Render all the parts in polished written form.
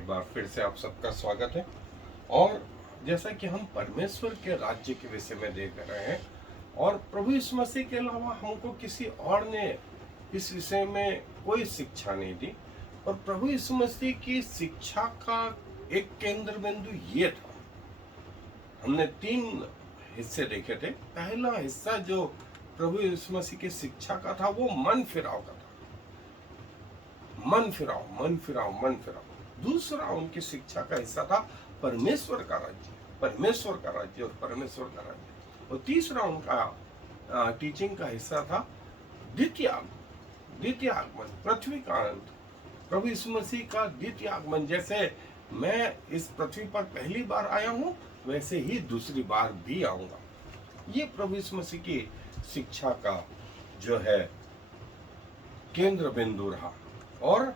एक बार फिर से आप सबका स्वागत है। और जैसा कि हम परमेश्वर के राज्य के विषय में देख रहे हैं और प्रभु यीशु मसीह के अलावा हमको किसी और ने इस विषय में कोई शिक्षा नहीं दी। और प्रभु यीशु मसीह की शिक्षा का एक केंद्र बिंदु ये था। हमने 3 हिस्से देखे थे। पहला हिस्सा जो प्रभु यीशु मसीह की शिक्षा का था वो मन फिराव का था। मन फिराओ, मन फिराओ, मन फिराओ। दूसरा उनकी शिक्षा का हिस्सा था परमेश्वर का राज्य, परमेश्वर का राज्य और परमेश्वर का राज्य। और तीसरा उनका टीचिंग का हिस्सा था द्वितीय आगमन, पृथ्वी का अंत, प्रभु यीशु मसीह का द्वितीय आगमन। जैसे मैं इस पृथ्वी पर पहली बार आया हूं वैसे ही दूसरी बार भी आऊंगा। ये प्रभु यीशु मसीह की शिक्षा का जो है केंद्र बिंदु रहा। और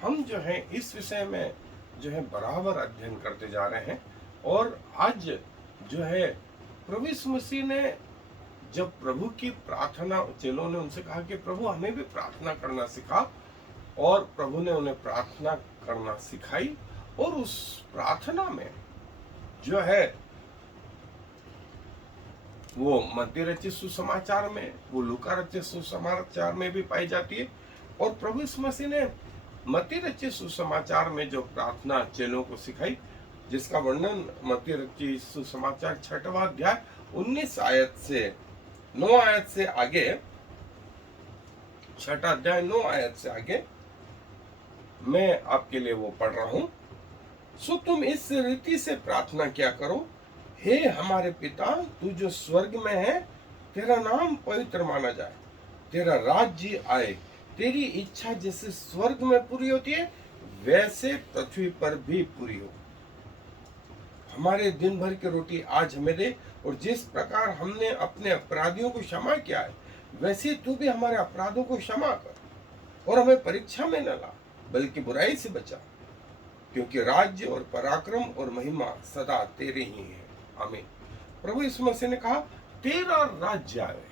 हम जो है इस विषय में जो है बराबर अध्ययन करते जा रहे हैं। और आज जो है प्रभु यीशु मसीह ने जब प्रभु की प्रार्थना, चेलों ने उनसे कहा कि प्रभु हमें भी प्रार्थना करना सिखा, और प्रभु ने उन्हें प्रार्थना करना सिखाई। और उस प्रार्थना में जो है वो मत्ती रचित सुसमाचार में, वो लूका रचित सुसमाचार में भी पाई जाती है। और प्रभु यीशु मसीह ने मत्ती रचित सुसमाचार में जो प्रार्थना चेलों को सिखाई, जिसका वर्णन मत्ती रचित सुसमाचार 6वां अध्याय 19 आयत से 9 आयत से आगे, 6वां अध्याय 9 आयत से आगे मैं आपके लिए वो पढ़ रहा हूं। सो तुम इस रीति से प्रार्थना किया करो, हे हमारे पिता, तू जो स्वर्ग में है, तेरा नाम पवित्र माना जाए, तेरा राज्य आए, तेरी इच्छा जैसे स्वर्ग में पूरी होती है वैसे पृथ्वी पर भी पूरी हो। हमारे दिन भर की रोटी आज हमें दे, और जिस प्रकार हमने अपने अपराधियों को क्षमा किया है वैसे तू भी हमारे अपराधों को क्षमा कर, और हमें परीक्षा में न ला बल्कि बुराई से बचा, क्योंकि राज्य और पराक्रम और महिमा सदा तेरे ही है। आमीन। प्रभु यीशु मसीह ने कहा तेरा राज्य आए,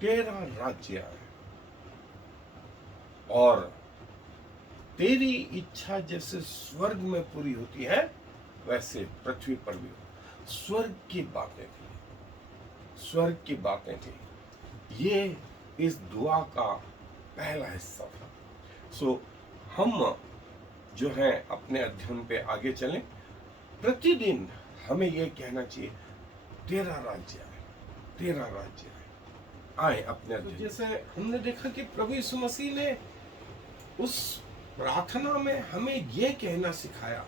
तेरा राज्य आए, और तेरी इच्छा जैसे स्वर्ग में पूरी होती है वैसे पृथ्वी पर भी हो। स्वर्ग की बातें थी, स्वर्ग की बातें थी। ये इस दुआ का पहला हिस्सा था। सो हम जो है अपने अध्ययन पे आगे चलें। प्रतिदिन हमें ये कहना चाहिए तेरा राज्य आए, तेरा राज्य आए अपने अध्ययन। तो जैसे हमने देखा कि प्रभु यीशु मसीह ने उस प्रार्थना में हमें ये कहना सिखाया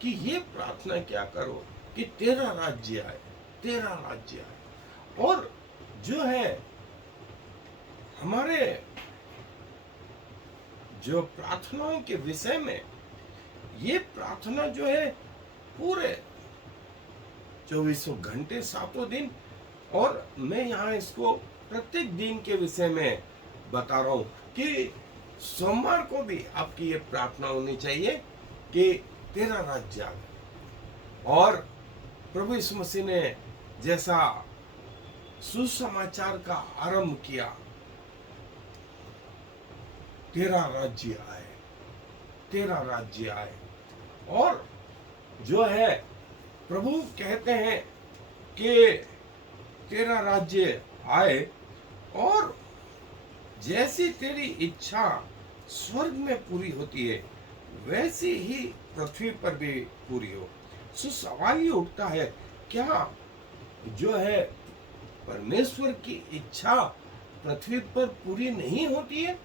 कि ये प्रार्थना क्या करो कि तेरा राज्य आए, तेरा राज्य आए। और जो है हमारे जो प्रार्थनाओं के विषय में, ये प्रार्थना जो है पूरे 24 घंटे 7 दिन, और मैं यहाँ इसको प्रत्येक दिन के विषय में बता रहा हूं कि सोमवार को भी आपकी ये प्रार्थना होनी चाहिए कि तेरा राज्य आए। और प्रभु यीशु मसीह ने जैसा सुसमाचार का आरंभ किया, तेरा राज्य आए, तेरा राज्य आए, और जो है प्रभु कहते हैं कि तेरा राज्य आए, और जैसी तेरी इच्छा स्वर्ग में पूरी होती है वैसी ही पृथ्वी पर भी पूरी हो। सो सवाल ये उठता है, क्या जो है परमेश्वर की इच्छा पृथ्वी पर पूरी नहीं होती है?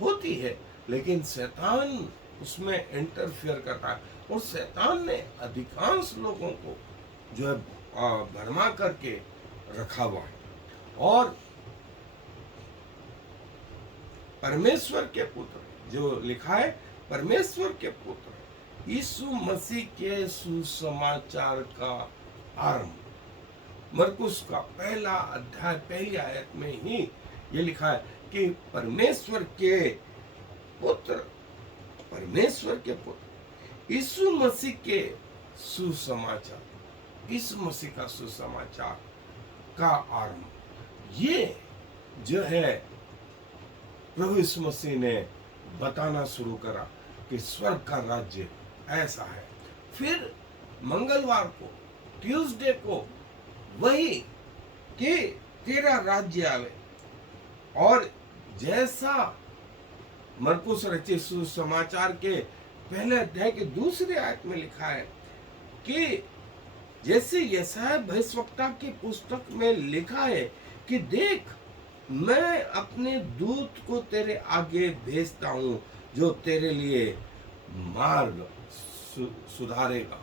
होती है, लेकिन शैतान उसमें इंटरफेयर करता है, और शैतान ने अधिकांश लोगों को जो है भरमा करके रखा हुआ है। और परमेश्वर के पुत्र जो लिखा है, परमेश्वर के पुत्र यीशु मसीह के सुसमाचार का आरंभ, मरकुस का 1 अध्याय 1 आयत में ही ये लिखा है कि परमेश्वर के पुत्र, परमेश्वर के पुत्र यीशु मसीह के सुसमाचार, यीशु मसीह का सुसमाचार का आरंभ, ये जो है प्रभु यीशु मसीह ने बताना शुरू करा कि स्वर्ग का राज्य ऐसा है। फिर मंगलवार को, ट्यूसडे को वही कि तेरा राज्य आवे। और जैसा मरकुस रचित सुसमाचार के पहले अध्याय के दूसरे आयत में लिखा है कि जैसे यशायाह भविष्यवक्ता की पुस्तक में लिखा है कि देख, मैं अपने दूत को तेरे आगे भेजता हूं जो तेरे लिए मार्ग सुधारेगा।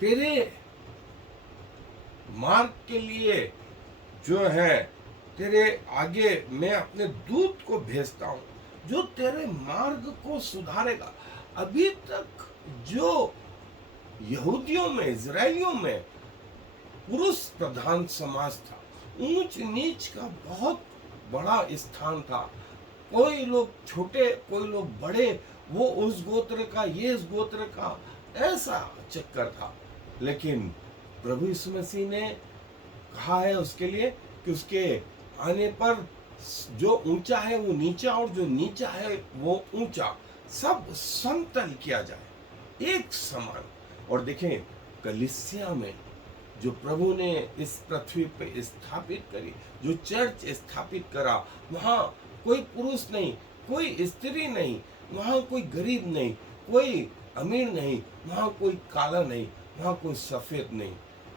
तेरे मार्ग के लिए जो है तेरे आगे मैं अपने दूत को भेजता हूं जो तेरे मार्ग को सुधारेगा। अभी तक जो यहूदियों में, इजराइलियों में पुरुष प्रधान समाज था, ऊंच नीच का बहुत बड़ा स्थान था। कोई लोग छोटे, कोई लोग बड़े, वो उस गोत्र का, ये इस गोत्र का, ऐसा चक्कर था। लेकिन प्रभु यीशु मसीह ने कहा है उसके लिए कि उसके आने पर जो ऊंचा है वो नीचा और जो नीचा है वो ऊंचा, सब समतल किया जाए, एक समान। और देखें, कलीसिया में जो प्रभु ने इस पृथ्वी पे स्थापित करी, जो चर्च स्थापित करा, वहां कोई पुरुष नहीं, कोई स्त्री नहीं, वहां कोई गरीब नहीं, कोई अमीर नहीं, वहां कोई काला नहीं, वहां कोई सफेद नहीं,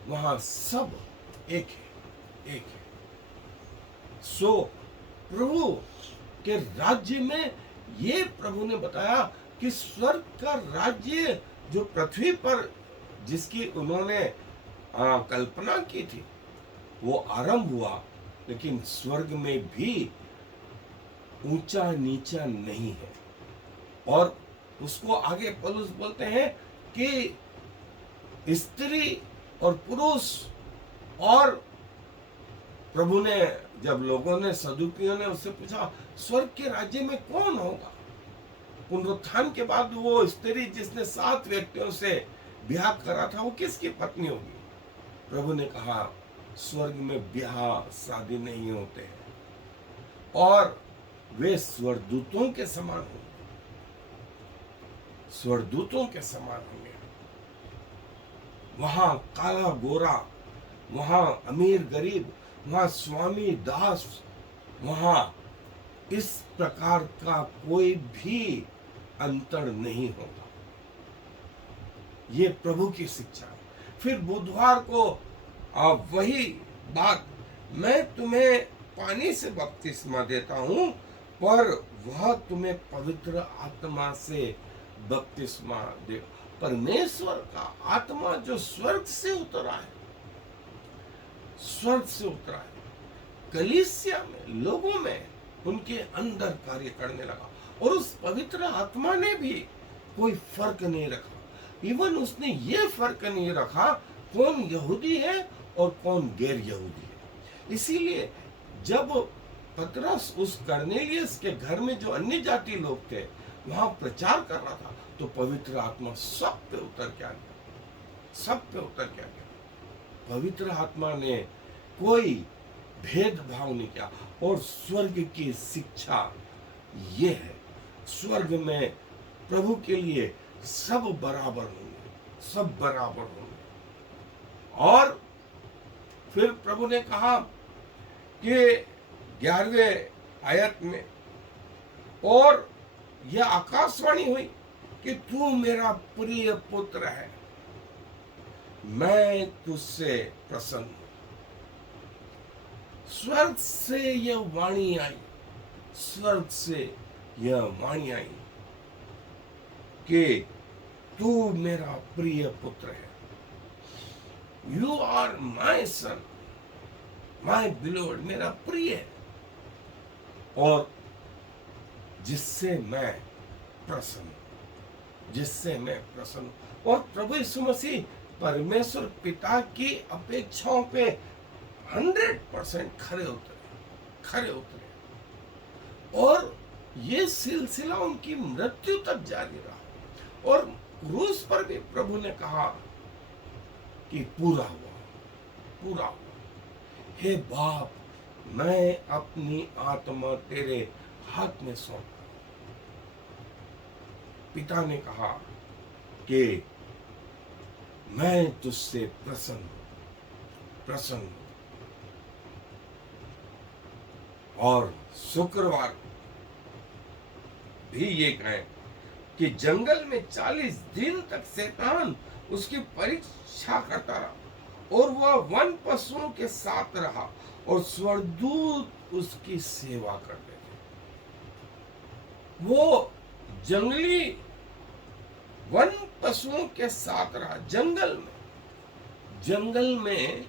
वहां सब एक है, एक है। प्रभु के राज्य में ये प्रभु ने बताया कि स्वर्ग का राज्य जो पृथ्वी पर जिसकी उन्होंने कल्पना की थी वो आरंभ हुआ, लेकिन स्वर्ग में भी ऊंचा नीचा नहीं है। और उसको आगे पौलुस बोलते हैं कि स्त्री और पुरुष, और प्रभु ने, जब लोगों ने, सदुकियों ने उससे पूछा स्वर्ग के राज्य में कौन होगा, पुनरुत्थान के बाद वो स्त्री जिसने 7 व्यक्तियों से ब्याह करा था वो किसकी पत्नी होगी? प्रभु ने कहा स्वर्ग में ब्याह शादी नहीं होते हैं और वे स्वर्गदूतों के समान होंगे, स्वर्गदूतों के समान होंगे। वहां काला गोरा, वहां अमीर गरीब, वहां स्वामी दास, वहां इस प्रकार का कोई भी अंतर नहीं होगा। ये प्रभु की शिक्षा है। फिर बुधवार को वही बात, मैं तुम्हें पानी से बपतिस्मा देता हूं पर वह तुम्हें पवित्र आत्मा से बपतिस्मा दे। परमेश्वर का आत्मा जो स्वर्ग से उतरा है, स्वर्ग से उतरा है, कलीसिया में, लोगों में, उनके अंदर कार्य करने लगा। और उस पवित्र आत्मा ने भी कोई फर्क नहीं रखा। इवन उसने ये फर्क नहीं रखा कौन यहूदी है और कौन गैर यहूदी है। इसीलिए जब पतरस उस कर्नेलियस के घर में जो अन्य जाति लोग थे वहां प्रचार कर रहा था, तो पवित्र आत्मा सब पे उतर के आ गया, सब पे उतर के आ गया। पवित्र आत्मा ने कोई भेदभाव नहीं किया। और स्वर्ग की शिक्षा ये है, स्वर्ग में प्रभु के लिए सब बराबर होंगे, सब बराबर होंगे। और फिर प्रभु ने कहा कि 11वें आयत में, और यह आकाशवाणी हुई कि तू मेरा प्रिय पुत्र है, मैं तुझसे प्रसन्न हूं। स्वर्ग से यह वाणी आई, स्वर्ग से यह वाणी आई कि तू मेरा प्रिय पुत्र है, यू आर माई सन, माई बिलोव्ड, मेरा प्रिय है, और जिससे मैं प्रसन्न, जिससे मैं प्रसन्न। और प्रभु यीशु मसीह परमेश्वर पिता की अपेक्षाओं पे 100% खरे उतरे, खरे उतरे। और ये सिलसिला उनकी मृत्यु तक जारी रहा। और क्रूस पर भी प्रभु ने कहा कि पूरा हुआ, पूरा हुआ। हे बाप, मैं अपनी आत्मा तेरे हाथ में सौंप। पिता ने कहा कि मैं तुझसे प्रसन्न प्रसन्न। और शुक्रवार भी ये कहें कि जंगल में 40 दिन तक शैतान उसकी परीक्षा करता रहा और वह वन पशुओं के साथ रहा और स्वर्गदूत उसकी सेवा करते थे। वो जंगली वन पशुओं के साथ रहा, जंगल में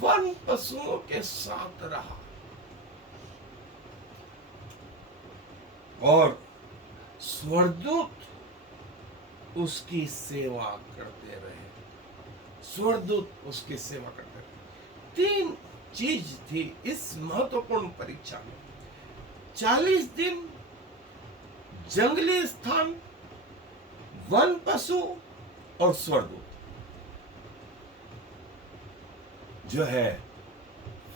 वन पशुओं के साथ रहा और स्वर्गदूत उसकी सेवा करते रहे। स्वर्गदूत उसकी सेवा करते रहे। 3 चीज थी इस महत्वपूर्ण परीक्षा में। 40 दिन जंगली स्थान, वन पशु और स्वर्गदूत जो है।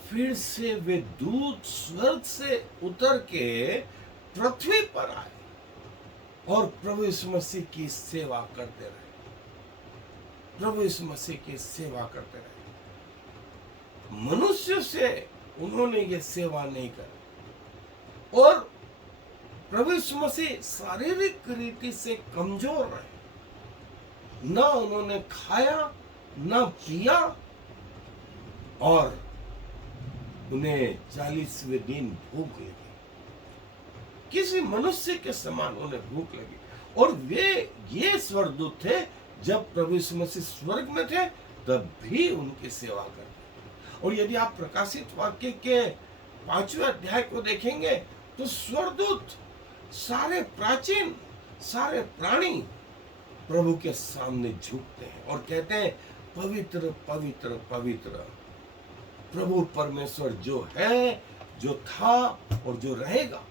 फिर से वे दूत स्वर्ग से उतर के पृथ्वी पर आए और प्रभु यीशु मसीह की सेवा करते रहे। प्रभु यीशु मसीह की सेवा करते रहे। मनुष्य से उन्होंने ये सेवा नहीं करी और प्रभु यीशु मसीह शारीरिक रीति से कमजोर रहे। ना उन्होंने खाया ना पिया और उन्हें 40वें दिन भूख लगी। किसी मनुष्य के समान उन्हें भूख लगी और वे ये स्वर्गदूत थे। जब प्रभु यीशु मसीह स्वर्ग में थे तब भी उनकी सेवा करते। और यदि आप प्रकाशित वाक्य के 5वें अध्याय को देखेंगे तो स्वर्गदूत सारे प्राचीन सारे प्राणी प्रभु के सामने झुकते हैं और कहते हैं पवित्र पवित्र पवित्र प्रभु परमेश्वर जो है, जो था और जो रहेगा।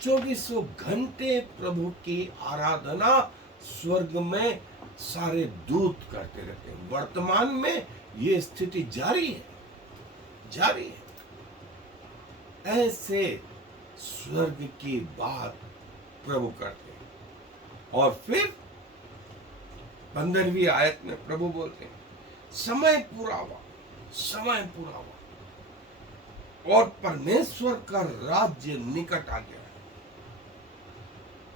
24 घंटे प्रभु की आराधना स्वर्ग में सारे दूत करते रहते हैं। वर्तमान में ये स्थिति जारी है। ऐसे स्वर्ग की बात प्रभु करते हैं। और फिर 15वीं आयत में प्रभु बोलते हैं समय पूरा हुआ और परमेश्वर का राज्य निकट आ गया।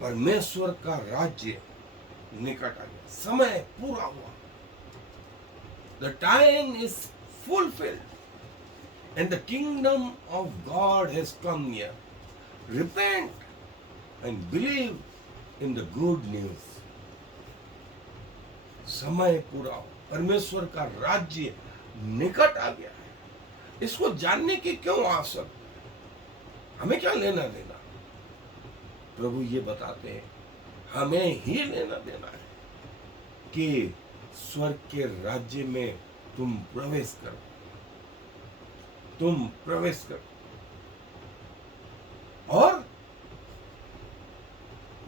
परमेश्वर का राज्य निकट आ गया। समय पूरा हुआ। The time is fulfilled and the kingdom of God has come near. Repent and believe in the good news. समय पूरा हुआ। परमेश्वर का राज्य निकट आ गया है। इसको जानने की क्यों आवश्यकता? हमें क्या लेना देना? प्रभु ये बताते हैं हमें ही लेना देना है कि स्वर्ग के राज्य में तुम प्रवेश करो। और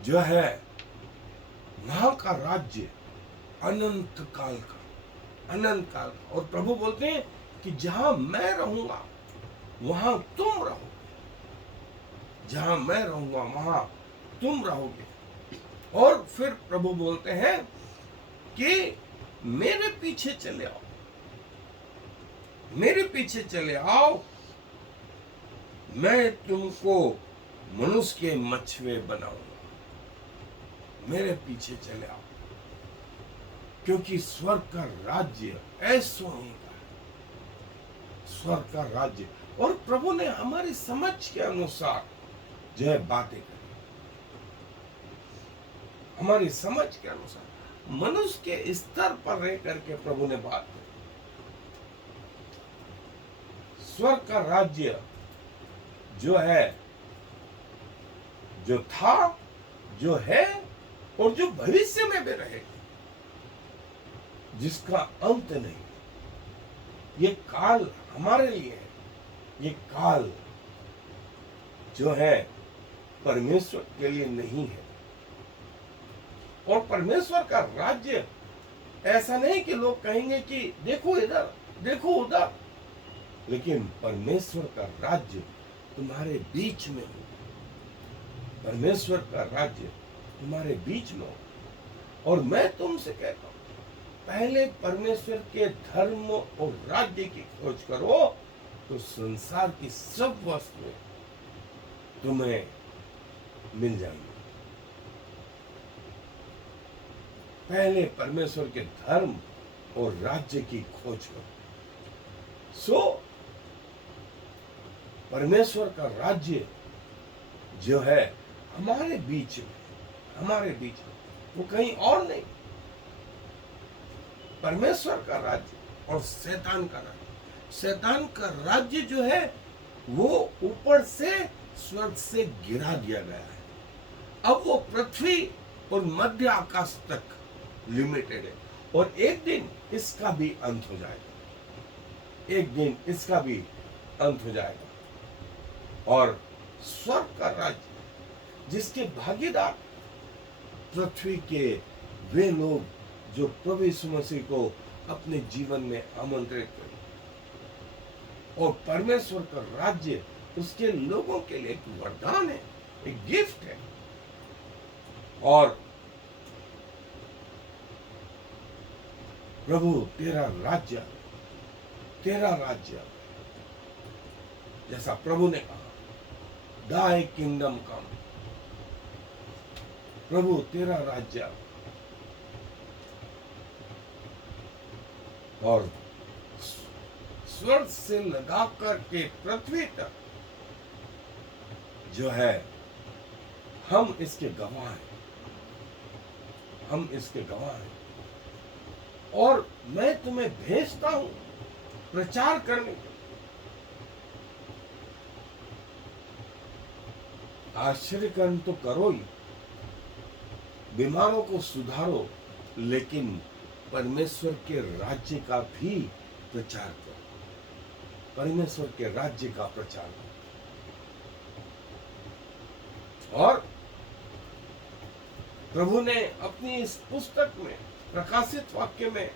जो है वहां का राज्य अनंत काल का। और प्रभु बोलते हैं कि जहां मैं रहूंगा वहां तुम रहोगे। जहां मैं रहूंगा वहां तुम रहोगे। और फिर प्रभु बोलते हैं कि मेरे पीछे चले आओ, मैं तुमको मनुष्य के मछुए बनाऊंगा। मेरे पीछे चले आओ, क्योंकि स्वर्ग का राज्य ऐसो ही का है। स्वर्ग का राज्य। और प्रभु ने हमारी समझ के अनुसार जो है बातें करी। हमारी समझ के अनुसार मनुष्य के स्तर पर रह करके प्रभु ने बात की। स्वर्ग का राज्य जो है, जो था, जो है और जो भविष्य में भी रहेगा, जिसका अंत नहीं। ये काल हमारे लिए है। ये काल जो है परमेश्वर के लिए नहीं है। और परमेश्वर का राज्य ऐसा नहीं कि लोग कहेंगे कि देखो इधर, देखो उधर। लेकिन परमेश्वर का राज्य तुम्हारे बीच में हो। परमेश्वर का राज्य तुम्हारे बीच में हो। और मैं तुमसे कहता हूं, पहले परमेश्वर के धर्म और राज्य की खोज करो तो संसार की सब वस्तुएं तुम्हें मिल जाएंगी। पहले परमेश्वर के धर्म और राज्य की खोज करो। सो परमेश्वर का राज्य जो है हमारे बीच में, वो कहीं और नहीं। परमेश्वर का राज्य और शैतान का राज्य, शैतान का राज्य जो है वो ऊपर से स्वर्ग से गिरा दिया गया है। अब वो पृथ्वी और मध्य आकाश तक लिमिटेड है और एक दिन इसका भी अंत हो जाएगा। एक दिन इसका भी अंत हो जाएगा। और स्वर्ग का राज्य जिसके भागीदार पृथ्वी के वे लोग जो प्रभु यीशु मसीह को अपने जीवन में आमंत्रित करें। और परमेश्वर का राज्य उसके लोगों के लिए एक वरदान है, एक गिफ्ट है। और प्रभु तेरा राज्य जैसा प्रभु ने कहा, दाई किंगडम कम। प्रभु तेरा राज्य और स्वर्ग से लगाकर के पृथ्वी तक जो है हम इसके गवाह हैं। हम इसके गवाह हैं। और मैं तुम्हें भेजता हूं प्रचार करने के। आश्चर्यकरण तो करो ही, बीमारों को सुधारो, लेकिन परमेश्वर के राज्य का भी प्रचार करो। परमेश्वर के राज्य का प्रचार करो। और प्रभु ने अपनी इस पुस्तक में प्रकाशित वाक्य में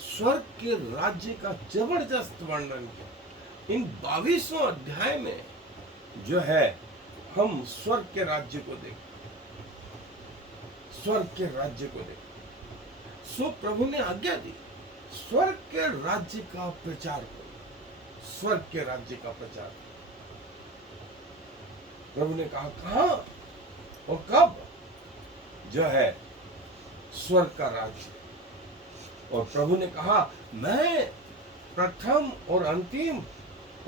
स्वर्ग के राज्य का जबरदस्त वर्णन किया। इन 22 अध्याय में जो है हम स्वर्ग के राज्य को देखें, स्वर्ग के राज्य को देखें। सो प्रभु ने आज्ञा दी, स्वर्ग के राज्य का प्रचार करो। स्वर्ग के राज्य का प्रचार करो। प्रभु ने कहा कहां और कब जो है स्वर्ग का राज्य। और प्रभु ने कहा मैं प्रथम और अंतिम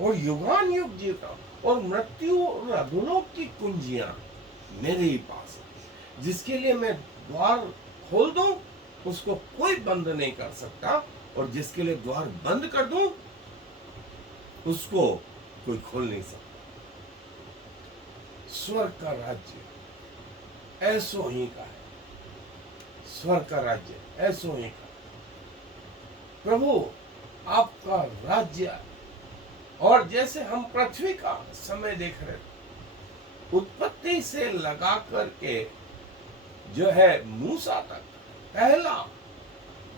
और युगान युग जीता हूं और मृत्यु और अधोलोक की कुंजियां मेरे ही पास है। जिसके लिए मैं द्वार खोल दूं उसको कोई बंद नहीं कर सकता, और जिसके लिए द्वार बंद कर दूं उसको कोई खोल नहीं सकता। स्वर्ग का राज्य ऐसो ही का है। स्वर्ग का राज्य ऐसो ही का। प्रभु आपका राज्य, और जैसे हम पृथ्वी का समय देख रहे थे, उत्पत्ति से लगा करके जो है मूसा तक पहला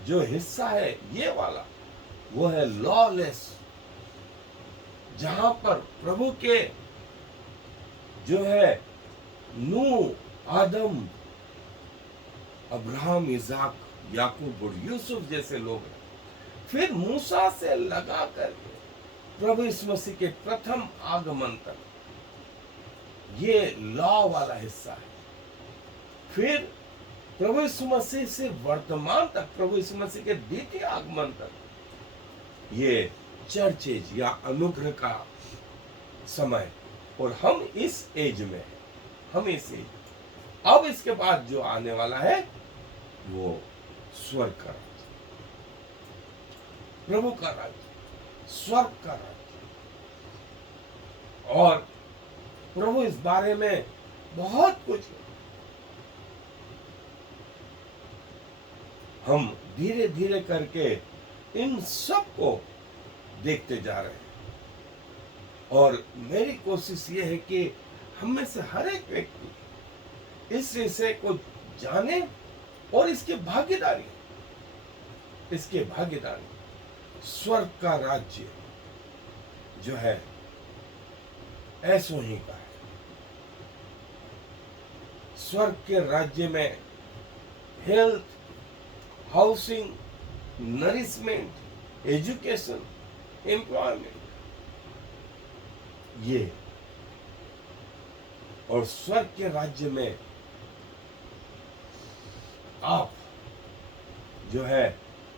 जो हिस्सा है ये वाला, वो है लॉलेस, जहां पर प्रभु के जो है नूह, आदम, अब्राहम, इसाक, याकूब और यूसुफ जैसे लोग हैं। फिर मूसा से लगा करके प्रभु यीशु मसीह के प्रथम आगमन तक ये लॉ वाला हिस्सा है। फिर प्रभु यीशु मसीह से वर्तमान तक, प्रभु यीशु मसीह के द्वितीय आगमन तक ये चर्चेज या अनुग्रह का समय। और हम इस एज में, हम इस एज, अब इसके बाद जो आने वाला है वो स्वर्ग का राज्य, प्रभु का राज्य, स्वर्ग का राज्य। और प्रभु इस बारे में बहुत कुछ, हम धीरे धीरे करके इन सब को देखते जा रहे हैं। और मेरी कोशिश ये है कि हम में से हर एक व्यक्ति इस विषय को जाने और इसके भागीदारी स्वर्ग का राज्य जो है ऐसो ही का है। स्वर्ग के राज्य में health, housing, nourishment, education, employment, ये, और स्वर्ग के राज्य में आप जो है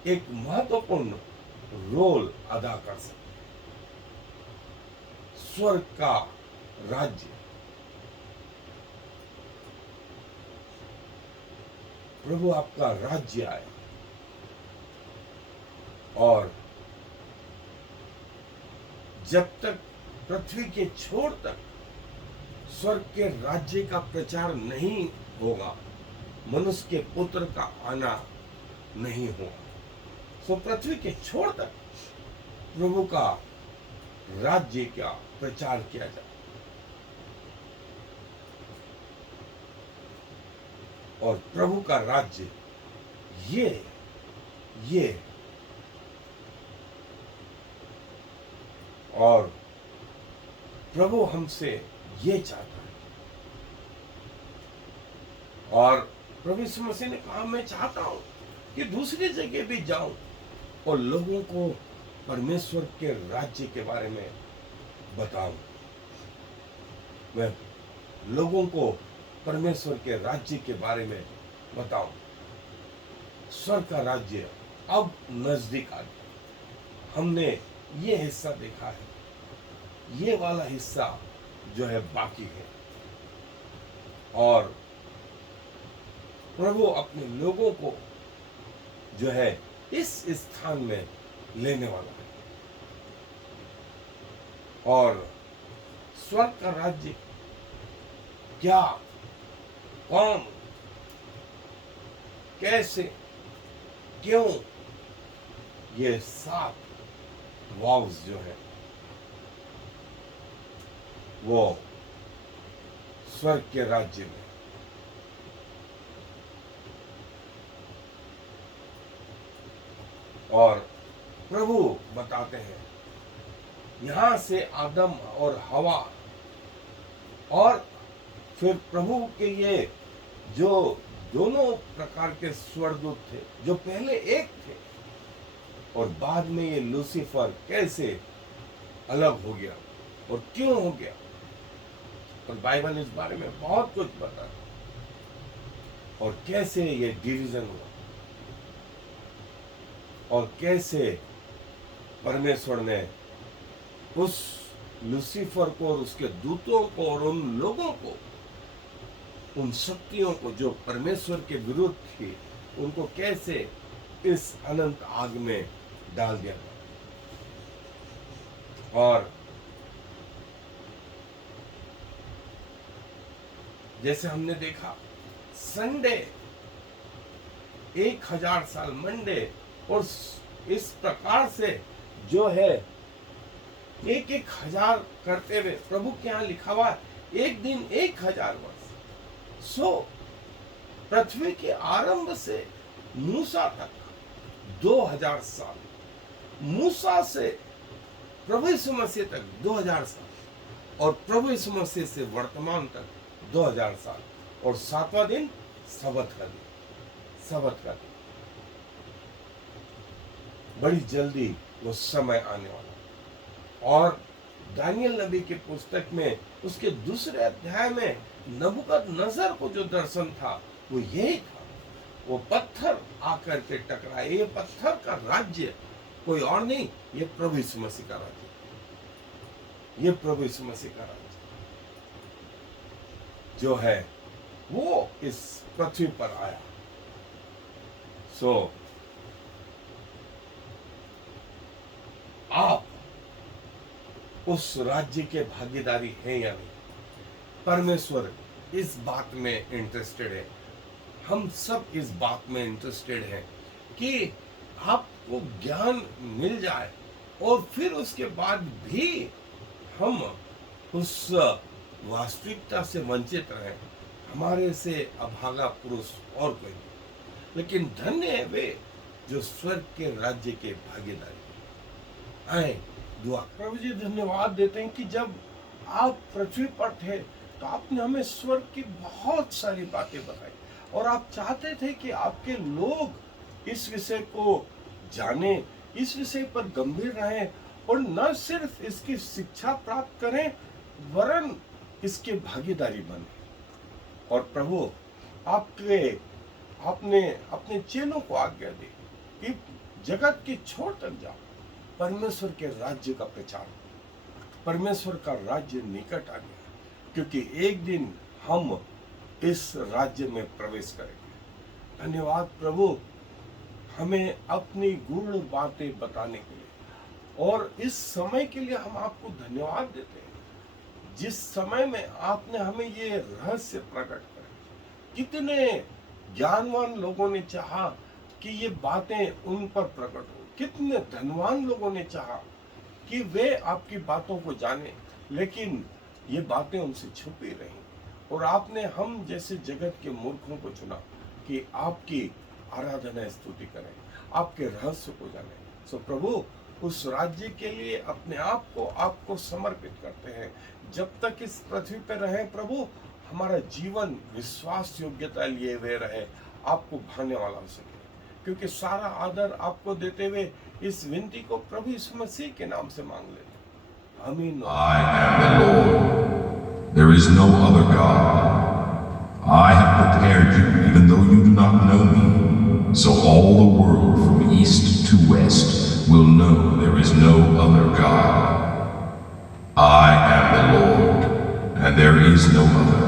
एक महत्वपूर्ण रोल अदा कर सकते। स्वर्ग का राज्य, प्रभु आपका राज्य आए और जब तक पृथ्वी के छोर तक स्वर्ग के राज्य का प्रचार नहीं होगा, मनुष्य के पुत्र का आना नहीं होगा। सो पृथ्वी के छोर तक प्रभु का राज्य का प्रचार किया जाए और प्रभु का राज्य ये और प्रभु हमसे ये चाहता है। और प्रभु यीशु मसीह ने कहा, मैं चाहता हूं कि दूसरी जगह भी जाऊं और लोगों को परमेश्वर के राज्य के बारे में बताऊं। मैं लोगों को परमेश्वर के राज्य के बारे में बताऊं। स्वर्ग का राज्य अब नजदीक आ गया। हमने ये हिस्सा देखा है, ये वाला हिस्सा जो है बाकी है, और प्रभु अपने लोगों को जो है इस स्थान में लेने वाला है। और स्वर्ग का राज्य क्या, कौन, कैसे, क्यों, ये 7 वाव्स जो है वो स्वर्ग के राज्य में और प्रभु बताते हैं, यहां से आदम और हवा, और फिर प्रभु के ये जो दोनों प्रकार के स्वर्गदूत थे जो पहले एक थे और बाद में ये लूसीफर कैसे अलग हो गया और क्यों हो गया, और बाइबल इस बारे में बहुत कुछ बताता है, और कैसे ये डिवीजन हुआ और कैसे परमेश्वर ने उस लूसीफर को और उसके दूतों को और उन लोगों को, उन शक्तियों को जो परमेश्वर के विरुद्ध थी, उनको कैसे इस अनंत आग में डाल दिया। और जैसे हमने देखा संडे 1000 साल मंडे, और इस प्रकार से जो है 1,000 करते हुए प्रभु के यहां लिखा हुआ एक दिन 1000 वर्ष। सो पृथ्वी के आरंभ से मूसा तक 2000 साल, मूसा से प्रभु यीशु मसीह तक 2000 साल, और प्रभु यीशु मसीह से वर्तमान तक 2000 साल, और 7वां दिन सबत का दिन, सबत का दिन। बड़ी जल्दी वो समय आने वाला। और दानियल नबी की पुस्तक में उसके दूसरे अध्याय में नबूकदनेस्सर को जो दर्शन था वो यही था, वो पत्थर आकर के टकराए। ये पत्थर का राज्य कोई और नहीं, ये प्रभु यीशु मसीह का राज्य, ये प्रभु यीशु मसीह का राज्य जो है वो इस पृथ्वी पर आया। सो आप उस राज्य के भागीदारी हैं या नहीं? परमेश्वर इस बात में इंटरेस्टेड है, हम सब इस बात में इंटरेस्टेड हैं कि आपको ज्ञान मिल जाए और फिर उसके बाद भी हम उस वास्तविकता से वंचित रहें। हमारे से अभागा पुरुष और कोई नहीं, लेकिन धन्य है वे जो स्वर्ग के राज्य के भागीदारी आए, दुआ। प्रभु जी धन्यवाद देते हैं कि जब आप पृथ्वी पर थे तो आपने हमें स्वर्ग की बहुत सारी बातें बताई और आप चाहते थे कि आपके लोग इस विषय को जाने, इस विषय पर गंभीर रहें और न सिर्फ इसकी शिक्षा प्राप्त करें वरन इसके भागीदारी बने। और प्रभु आपने अपने चेलों को आज्ञा दी कि जगत की छोर तक जाओ, परमेश्वर के राज्य का प्रचार, परमेश्वर का राज्य निकट आ गया, क्योंकि एक दिन हम इस राज्य में प्रवेश करेंगे। धन्यवाद प्रभु हमें अपनी गूढ़ बातें बताने के लिए, और इस समय के लिए हम आपको धन्यवाद देते हैं जिस समय में आपने हमें ये रहस्य प्रकट करे। कितने ज्ञानवान लोगों ने चाहा कि ये बातें उन पर प्रकट हो, कितने धनवान लोगों ने चाहा कि वे आपकी बातों को जाने, लेकिन ये बातें उनसे छुपी रहीं और आपने हम जैसे जगत के मूर्खों को चुना कि आपकी आराधना स्तुति करें, आपके रहस्य को जाने। सो प्रभु उस राज्य के लिए अपने आप को आपको समर्पित करते हैं। जब तक इस पृथ्वी पर रहे प्रभु, हमारा जीवन विश्वास योग्यता लिए हुए रहे, आपको भाने वाला हो सके, क्योंकि सारा आदर आपको देते हुए इस विनती को प्रभु यीशु मसीह के नाम से मांग लेते। आमीन। I am the Lord. There is no other God. I have prepared you even though you do not know me, so all the world from east to west will know there is no other God. I am the Lord, and there is no other.